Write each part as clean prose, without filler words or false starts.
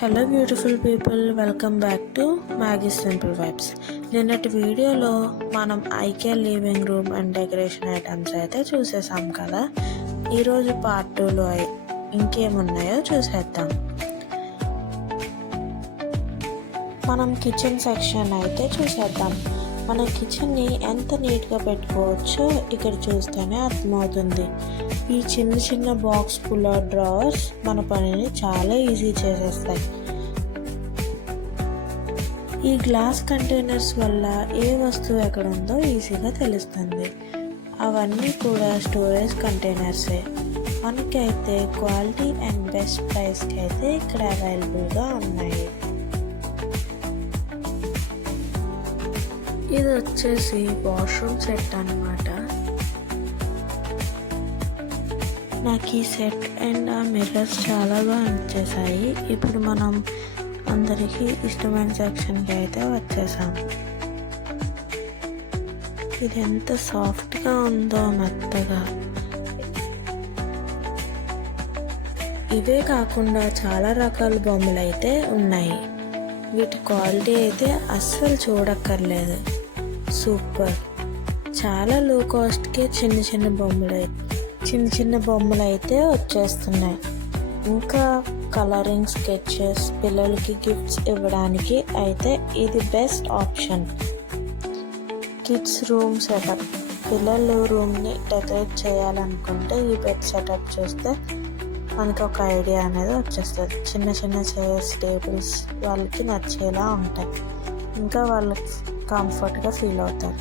Hello beautiful people, welcome back to Maggie's simple vibes. నిన్నటి వీడియోలో మనం IK living room and decoration items అయితే చూసేసాం కదా. ఈరోజు పార్ట్ 2లో ఇంకేమున్నాయో చూసేద్దాం. మనం కిచెన్ సెక్షన్ అయితే చూసేద్దాం. మన కిచెన్ని ఎంత నీట్గా పెట్టుకోవచ్చో ఇక్కడ చూస్తేనే అర్థమవుతుంది. ఈ చిన్న చిన్న బాక్స్ పుల్అవుట్ డ్రావర్స్ మన పనిని చాలా ఈజీ చేసేస్తాయి. ఈ గ్లాస్ కంటైనర్స్ వల్ల ఏ వస్తువు ఎక్కడ ఉందో ఈజీగా తెలుస్తుంది. అవన్నీ కూడా స్టోరేజ్ కంటైనర్సే. మనకైతే క్వాలిటీ అండ్ బెస్ట్ ప్రైస్కి అయితే ఇక్కడ అవైలబుల్గా ఉన్నాయి. ఇది వచ్చేసి వాష్రూమ్ సెట్ అన్నమాట. నాకు ఈ సెట్ అండ్ ఆ మిర్రర్స్ చాలా బాగా నచ్చేసాయి. ఇప్పుడు మనం అందరికీ ఇష్టమైన సెక్షన్కి అయితే వచ్చేసాం. ఇది ఎంత సాఫ్ట్గా ఉందో, మెత్తగా. ఇవే కాకుండా చాలా రకాల బొమ్మలు అయితే ఉన్నాయి. వీటి క్వాలిటీ అయితే అస్సలు చూడక్కర్లేదు, సూపర్. చాలా లో కాస్ట్కే చిన్న చిన్న బొమ్మలు అయితే వచ్చేస్తున్నాయి. ఇంకా కలరింగ్ స్కెచెస్, పిల్లలకి గిఫ్ట్స్ ఇవ్వడానికి అయితే ఇది best option. Kids room setup, పిల్లలు రూమ్ని డెకరేట్ చేయాలనుకుంటే ఈ బెడ్ సెటప్ చూస్తే మనకి ఒక ఐడియా అనేది వచ్చేస్తుంది. చిన్న చిన్న చైర్స్, టేబుల్స్ వాళ్ళకి నచ్చేలా ఉంటాయి. ఇంకా వాళ్ళకి కంఫర్ట్గా ఫీల్ అవుతారు.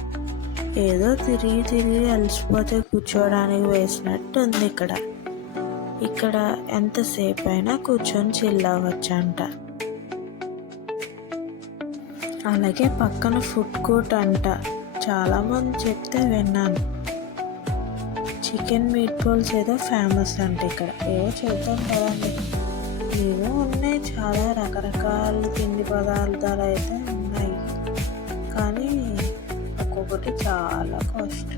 ఏదో తిరిగి అలసిపోతే కూర్చోవడానికి వేసినట్టు ఉంది. ఇక్కడ ఎంతసేపు అయినా కూర్చొని చిల్ అవ్వచ్చు అంట. అలాగే పక్కన ఫుడ్ కోర్ట్ అంట, చాలామంది చెప్తే విన్నాను. చికెన్ మీట్ బాల్స్ ఏదో ఫేమస్ అంట ఇక్కడ. ఏవో చూద్దాం కదండి. ఏవో ఉన్నాయి, చాలా రకరకాల తిండి పదార్థాలు అయితే ఉన్నాయి. కానీ ఒక్కొక్కటి చాలా కాస్ట్.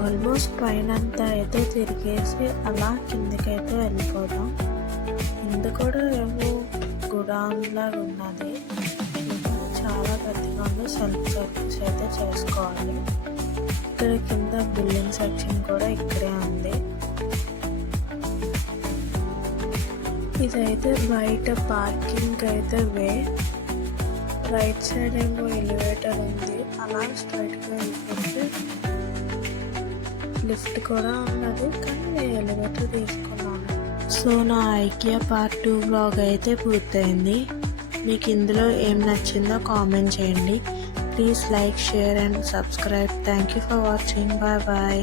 ఆల్మోస్ట్ పైనంతా అయితే తిరిగేసి అలా కిందకైతే వెళ్ళిపోదాం. కింద కూడా ఏమో గుడాన్ లాగా ఉన్నది, చాలా పెద్దగా ఉంది. సెల్ఫ్ సర్వీస్ అయితే చేసుకోవాలి. ఇక్కడ కింద బిల్డింగ్ సెక్షన్ కూడా ఇక్కడే ఉంది. ఇదైతే బయట పార్కింగ్ అయితే రైట్ సైడ్ ఏమో ఎలివేటర్ ఉంది. అలా స్ట్రైట్గా వెళ్ళిపోతే లిఫ్ట్ కూడా ఉన్నది, కానీ నేను ఎలివేటర్ తీసుకున్నాను. సో నా ఐకియా పార్ట్ 2 వ్లాగ్ అయితే పూర్తయింది. మీకు ఇందులో ఏం నచ్చిందో కామెంట్ చేయండి. Please like, share and subscribe. Thank you for watching. Bye bye.